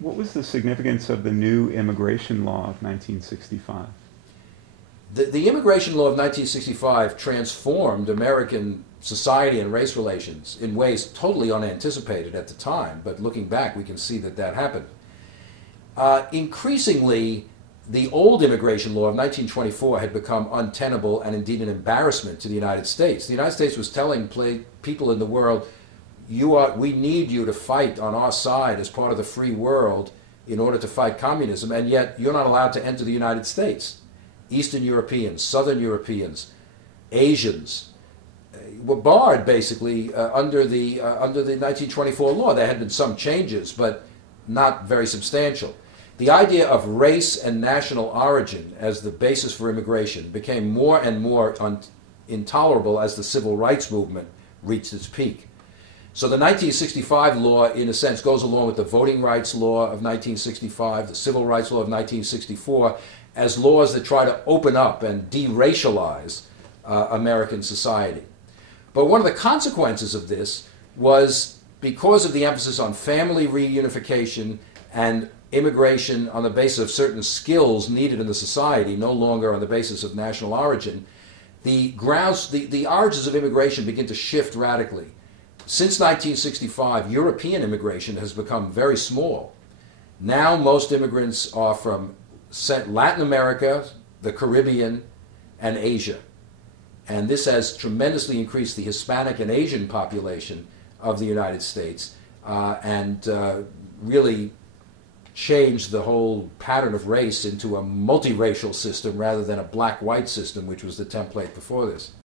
What was the significance of the new immigration law of 1965? The immigration law of 1965 transformed American society and race relations in ways totally unanticipated at the time, but looking back, we can see that that happened. Increasingly, the old immigration law of 1924 had become untenable and indeed an embarrassment to the United States. The United States was telling people in the world, we need you to fight on our side as part of the free world in order to fight communism, and yet you're not allowed to enter the United States. Eastern Europeans, Southern Europeans, Asians were barred basically under the 1924 law. There had been some changes, but not very substantial. The idea of race and national origin as the basis for immigration became more and more intolerable as the civil rights movement reached its peak. So the 1965 law, in a sense, goes along with the voting rights law of 1965, the civil rights law of 1964, as laws that try to open up and de-racialize American society. But one of the consequences of this was, because of the emphasis on family reunification and immigration on the basis of certain skills needed in the society, no longer on the basis of national origin, the origins of immigration begin to shift radically. Since 1965, European immigration has become very small. Now most immigrants are from Latin America, the Caribbean, and Asia. And this has tremendously increased the Hispanic and Asian population of the United States and really changed the whole pattern of race into a multiracial system rather than a black-white system, which was the template before this.